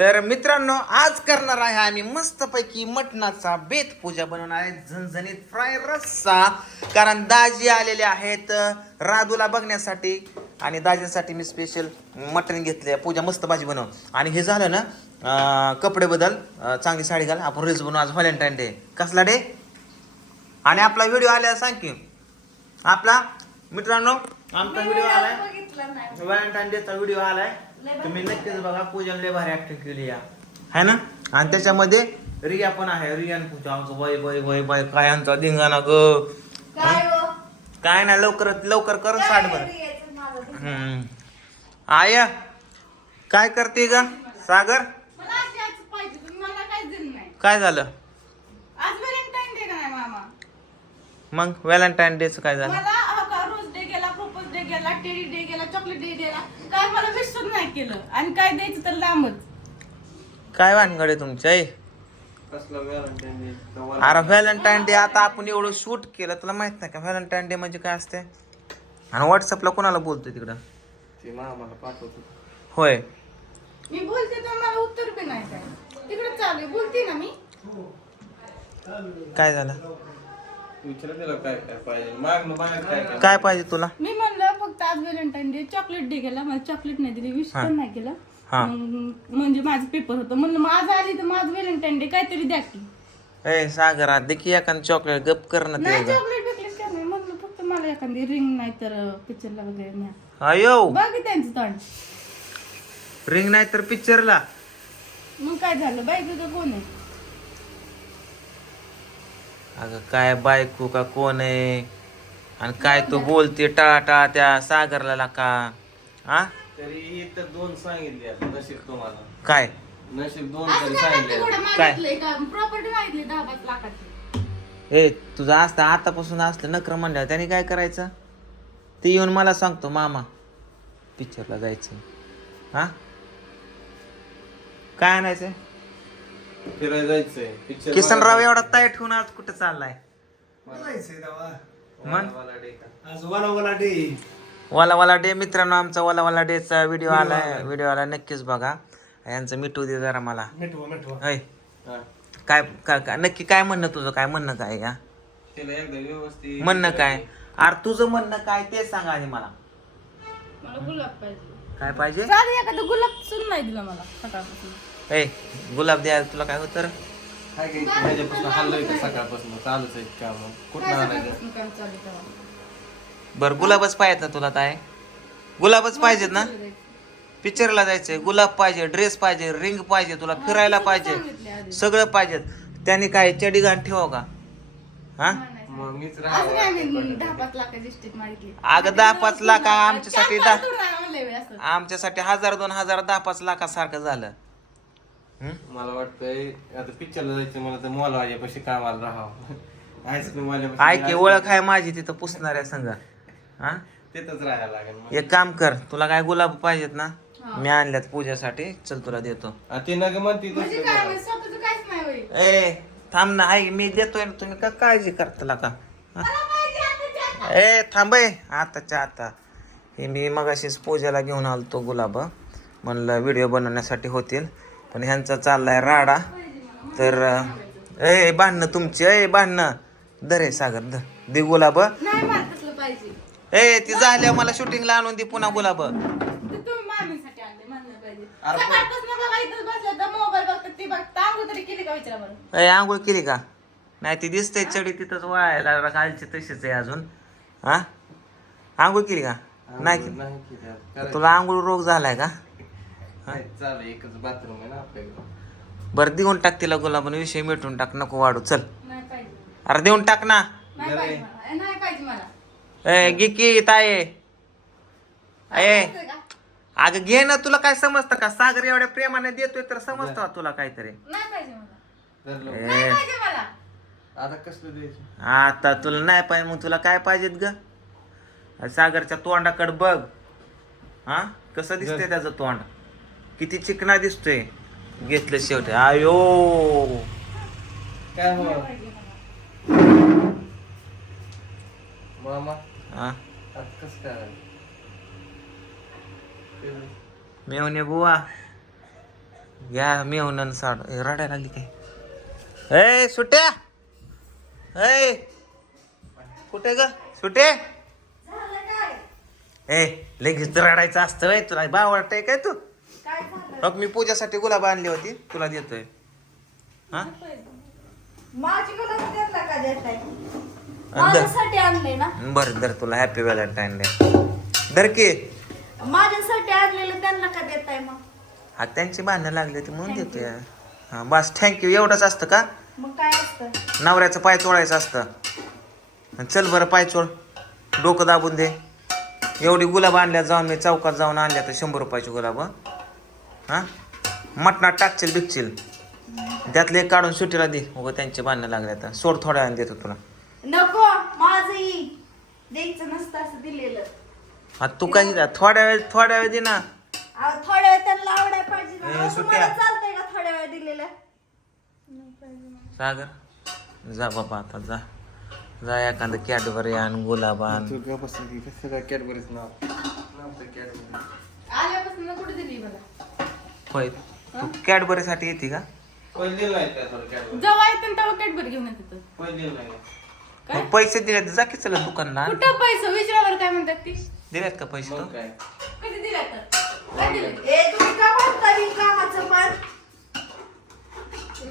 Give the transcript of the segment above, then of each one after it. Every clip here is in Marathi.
तर मित्रांनो आज करणार आहे आम्ही मस्तपैकी मटणाचा बेत पूजा बनवणार आहे. झणझणीत फ्राय रस्सा. कारण दाजी आलेले आहेत राधूला बघण्यासाठी. आणि दाजींसाठी मी स्पेशल मटण घेतले पूजा मस्त भाजी बनव. आणि हे झालं ना कपडे बदल चांगली साडी घाल. आपण रील्स बनवू आज व्हॅलेंटाईन डे कसला डे? आणि आपला व्हिडिओ आला सांग की. आपला मित्रांनो आमचा व्हिडिओ आलाय. व्हॅलेंटाईन डेचा व्हिडिओ आलाय. तुम्ही नक्कीच बघा पूजन लय भारी ऍक्टिंग केली या. है ना? आणि त्याच्यामध्ये रिया पण आहे रियान पूजा. अगं बाय बाय बाय बाय काय आमचा? धिंगाणा ग. काय हो? काय ना लवकर लवकर कर साठ बर. आया काय करते ग? सागर? मला आजी आजी पाहिजे पण मला काय दिलं नाही. काय झालं? आज व्हॅलेंटाईन डे नाही मामा? मग व्हॅलेंटाईन डेच काय झालं? मला हा का रोज डे गेला प्रपोज डे गेला टेडी डे गेला चॉकलेट डे गेला. काय मला विश्वास नाही केलं. आणि काय द्यायचं तर लांबच. काय वानगडे तुमच्या आई? अरे व्हॅलेंटाईन डे आता आपण एवढं शूट केलं तुला माहीत नाही का व्हॅलेंटाईन डे म्हणजे काय असते? आणि व्हॉट्सअपला कोणाला बोलतोय तिकडं? होय. मी बोलते तर मला उत्तर बी नाही काय. तिकडे चालू आहे. बोलते ना मी. काय झालं? विचारा काय काय पाहिजे. मागणं बाहेर काय काय काय पाहिजे तुला? मी फक्त आज व्हॅलेंटाईन डे चॉकलेट डे गेला मला चॉकलेट नाही दिली विश. पण नाही केलं. हा. मग- म्हणजे माझं पेपर होतं. म्हणलं आज आली तर माझं व्हॅलेंटाईन डे काहीतरी द्या की. ए सागरा देखी एखादं चॉकलेट गप कर ना नाही चॉकलेट बिकलेट काय नाही? म्हणलं फक्त मला एखादी रिंग नाही तर पिक्चरला वगैरे न्या. अयो! बघ की त्यांचं तोंड. रिंग नाही तर पिक्चरला मग काय झालं? बाई तुझं कोण आहे? अगं काय बायको का कोण आहे? आणि काय तू बोलते टाळा त्या सागरला का हा तरी तर दोन सांगितले आता नशीब तुम्हाला. काय? नशीब दोन तरी काय सांगितले थोडं काय? प्रॉपर्टी मागितली दहा पाच लाखाची. ए तुझं असतं आतापासून असलं नकर मंडळ त्याने काय करायचं? ते येऊन मला सांगतो मामा. पिक्चरला जायचं हा काय आणायचंय? फिरायला जायचंय. पिक्चर किसनराव एवढा ताय ठेवून आज कुठं चाललाय? मग? आज वाला वाला डे. वाला वाला डे. मित्रांनो आमचा वाला वाला डेचा व्हिडिओ आलाय. व्हिडिओ आला नक्कीच बघा. यांचं मिठू दे जरा मला. मिठवा मिठवा ऐ काय काय काय नक्की काय म्हणणं तुझं? काय म्हणणं काय या? तिला एकदा व्यवस्थित म्हणणं काय? अरे तुझं म्हणणं काय ते सांगा आधी मला. मला गुलाब पाहिजे. काय पाहिजे? साधं एखादं गुलाब सुन नाही दिला मला सकाळपासून. ए गुलाब द्यायला तुला काय होतं? रे? काय काय ह्याच्यापासून हल्लोय का? सकाळपासून? चालूच आहे काम. कुठं काय आणायचं? सकाळपासून काम चालू आहे तेव्हा? बरं गुलाबच पाहिजेत ना तुला ताय गुलाबच पाहिजेत ना? पिक्चरला जायचंय. गुलाब पाहिजे ड्रेस पाहिजे रिंग पाहिजे तुला फिरायला पाहिजे आधी. सगळं पाहिजे. त्याने काय चडी घाण ठेवा का? हा. मग मीच असं काय राहावं मी दहा पाच लाखाची इस्टेट मागितली. अगं दहा पाच लाख आमच्यासाठी दहा. आमच्यासाठी हजार दोन हजार दहा पाच लाखासारखं झालं? मला वाटतंय आता पिक्चरला जायचं मला तर मॉल वाजेपाशी कामाला राहावं. आईस्क्रीम ऐक की, ओळख आहे माझी तिथं पुसणाऱ्या संघ हा? तिथंच राहायला लागेल मग. एक काम कर तुला काय गुलाब पाहिजेत ना हा. मी आणल्यात पूजासाठी. चल तुला देतो. आ, ते नग म्हणते म्हणजे काय. म्हणजे स्वतःचं काहीच नाही होय. ए थांब ना ऐक मी देतोय ना तुम्ही का काळजी करता का मला पाहिजे आताच्या आता. ए थांब ए आताच्या आता. हे मी मगाशीच पूजेला घेऊन आलतो गुलाब म्हणलं व्हिडिओ बनवण्यासाठी होतील. पण ह्यांचा चाललाय राडा. तर ए बांधणं तुमची ए बांधणं धर ए सागर धर. दे गुलाब. ए ती झाल्या मला शूटिंगला आणून दे पुन्हा गुलाब. ए आंघोळ केली का? नाही ती दिसते चढी तिथंच वाळायला. कालची तशीच आहे अजून. हा? आंघोळ केली का? नाही केली. तुला आंघोळ रोग झालाय का? नाही, चालेल एकच बाथरूम आहे ना आपल्याकडे. बरं देऊन टाक तिला गुलाबाने विषय मिटून टाक नको वाढू चल. नाही पाहिजे. अरे देऊन टाक ना. नाही पाहिजे मला. नाही पाहिजे मला. ए गे की ताय ए. असं का? अगं घे ना तुला काय समजतं का? सागर एवढ्या प्रेमाने देतोय तर समजतं का तुला काहीतरी. नाही पाहिजे मला. धरलं. ए नाही पाहिजे मला. आता कसलं द्यायचं? आता तुला नाही पाहिजे मग तुला काय पाहिजेत ग? अरे सागरच्या तोंडाकडे बघ. हा? कसं दिसतंय त्याचं तोंड? किती चिकना दिसतोय. घेतलं शेवटी. आयो. काय हो. मामा हा? आता कसं काय मेवणे बुवा. घ्या मी येऊन साड ए, रडायला लागली काय? ए सुट्या. ए. कुठे ग? सुटे ए लगेच रडायचं असतं तुला. भाव वाटतंय काय तू? मग मी पूजासाठी गुलाब आणली होती. तुला देतोय. हा? माझी गुलाब त्यांना का देताय? अंदर माझ्यासाठी आणले ना? बरं दर तुला. हॅपी व्हॅलेंटाईन डे दर की. माझ्यासाठी आणलेलं त्यांना का देताय मग? हा त्यांची भांडणं लागली ती म्हणून देतोय. हा बस थँक्यू एवढंच असतं का? मग काय असतं? नवऱ्याचं पाय चोळायचं असतं. चल बरं पाय चोळ डोकं दाबून दे. एवढी गुलाब आणल्या जाऊन मी चौकात जाऊन आणल्या तर शंभर रुपयाची गुलाब हां? मटणात टाकशील बिकशील त्यातले एक काढून सुट्टीला दे. उगं त्यांचे बांधणं लागले तर सोड थोड्या वेळाने देतो तुला. नको माझंही. द्यायचं नसतं असं दिलेलं. आता तू काही थोड्या वेळ थोड्या वेळ दे ना. अहो, थोड्या वेळ त्यांना आवडायला पाहिजे ए, ना चालतंय का थोड्या वेळ दिलेलं सागर जा बाबा आता जा. जा एखादं कॅडबरी आण गुलाब आण. तू का बस की कसं काय कॅडबरीच नाव? आल्यापासून कुठे दिली होय. तू कॅडबरीसाठी येते का? पहिले दिलं नाही त्यात कॅडबरी? जेव्हा येते तेव्हा कॅडबरी घेऊन येते तिथं. पहिले दिलं नाही काय? मग पैसे दिले तर जा की चला दुकानला आण. कुठं पैसे? विचारावर काय म्हणतात ती? दिलेत का पैसे मग तो काय? कधी दिला तर? काय दिलं? ए तुम्ही का म्हणता बिन कामाचं पण?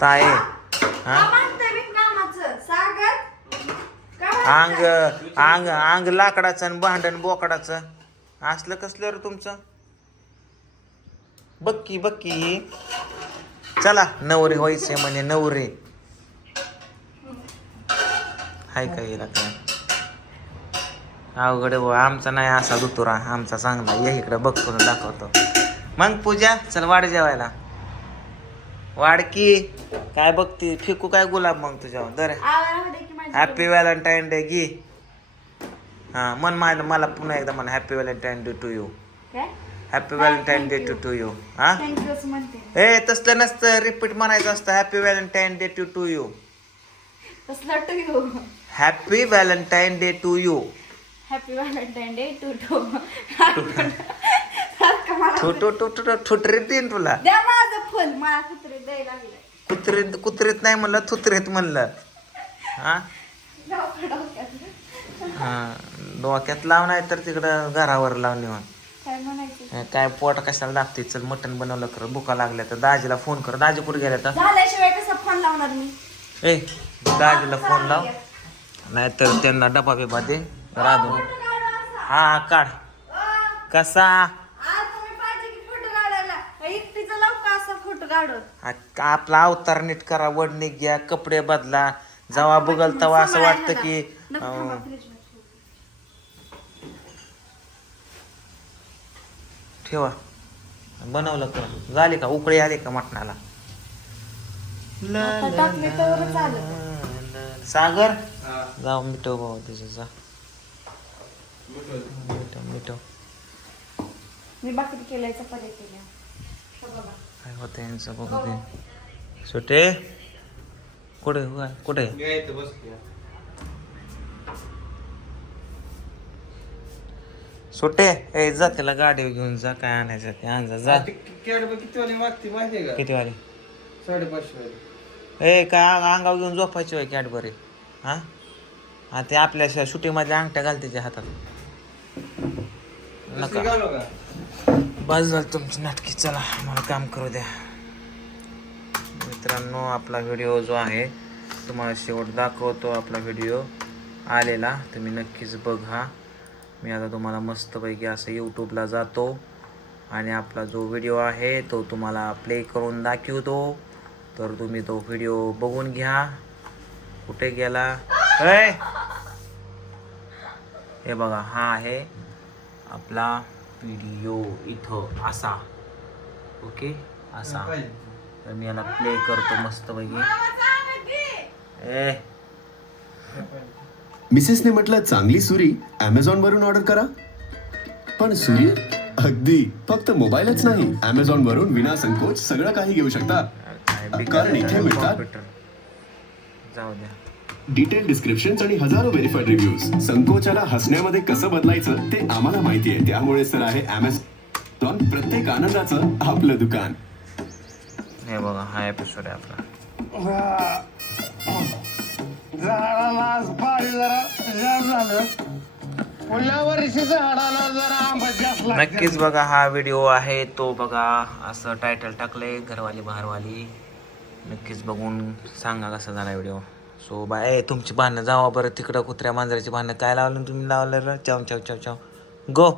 ताये का? हा? म्हणता बिन कामाचं सागर? का अंग? अंग अंग लाकडाचं आणि भांडण बोकडाचं. असलं कसलं रे तुमचं? बक्की बक्की. चला नवरे व्हायचे म्हणे नवरे. हाय का येला काय? अवघड आमचा नाही असा दुतुरा आमचा चांगला. ये इकडे बघ करून दाखवतो. मग पूजा चल वाढ जेवायला. वाडकी काय बघती फिकू काय गुलाब मग तुझ्यावर? दर हॅपी व्हॅलेंटाईन डे गी हां मन मला पुन्हा एकदा म्हणा happy Valentine day to you काय? Happy Valentine day to to you हां थँक्यूच म्हणते. ए तसलं नसतं. रिपीट म्हणायचं असतं. Happy Valentine day to to you तसलं to you happy Valentine day to you happy Valentine day to to to to to ठुटरीत देईन तुला. द्या माझं फुल. मला कुत्रे द्यायला लागलं. कुत्रीत कुत्रीत नाही म्हणलं थुत्रीत म्हणलं. हां? डोक्यात. हां. डोक्यात लाव नाही तर तिकडं घरावर लाव निवांत. काय म्हणायचं? काय पोट कशाला लागते चल मटण बनवलं कर भुका लागल्या तर. दाजीला फोन कर. दाजी कुठे गेल्या तर? झाल्याशिवाय कसा फोन लावणार मी? ए दाजीला फोन लाव. नाहीतर त्यांना डबा बिबा दे. राधू. हा काढ. कसा? आपला अवतार नीट करा. वडणी घ्या कपडे बदला. जेव्हा बघल तेव्हा असं वाटतं की अं, ठेवा. बनवलं कर झाली का? उकळी आली का मटणाला? आता टाकले तरच आलं सागर? हा. जाऊ मिटव बाबा तुझं जा. मिटव मिटव मी बाकी केलंय चपात्या केल्या. हो बाबा. काय होतं यांचं बघू दे. सुटे? कुठे? कुठे? मी इथं बसलो सुटे ए जा त्याला गाडी घेऊन जा काय आणायचं ते आण जा जा. किती वाली मागते माहितीये का? किती वाली साडेपाचशे वाली. ए काय अंग- अंगावर घेऊन झोपायची होय कॅडबरी हा? हा ते आपल्या शूटिंगमधल्या अंगठ्या घाल त्याच्या हातात. नका. घालू का? बस झालं तुमची नाटकी चला मला काम करू द्या. मित्रांनो आपला व्हिडिओ जो आहे तुम्हाला शेवट दाखवतो आपला व्हिडिओ आलेला तुम्ही नक्कीच बघा. मी आता तुम्हाला मस्तपैकी असं यूट्यूबला जातो आणि आपला जो व्हिडिओ आहे तो तुम्हाला प्ले करून दाखवतो. तर तुम्ही तो व्हिडिओ बघून घ्या. कुठे गेला? हे बघा हा आहे आपला व्हिडिओ इथं असा. ओके असा. तर मी याला प्ले करतो मस्तपैकी. ए! मिसेसने म्हटलं चांगली सुरी अमेझॉन वरून ऑर्डर करा. पण सुरी अगदी फक्त मोबाईलच नाही अमेझॉन वरून विना संकोच सगळं काही घेऊ शकता. कारण इथे मिळतात जाऊ द्या डिटेल डिस्क्रिप्शन आणि हजारो व्हेरीफाईड रिव्ह्यूज संकोचाला हसण्यामध्ये कसं बदलायचं ते आम्हाला माहिती आहे. त्यामुळे सर आहे अमेझॉन प्रत्येक आनंदाचं आपलं दुकान. हे बघा हा एपिसोड आहे आपला. झाडाला पाणी जरा जास्त झालं. पुढल्या वर्षी झाडाला जरा आंबा जास्त नक्कीच बघा हा व्हिडिओ आहे तो बघा. असं टायटल टाकलंय घरवाली बाहेरवाली. नक्कीच बघून सांगा कसा झाला व्हिडिओ. सो बाय तुमची भांडणं जावा बरं. तिकडं कुत्र्या मांजराची भांडणं. काय लावलं तुम्ही? लावलं र. चाव चाव चाव चाव. गो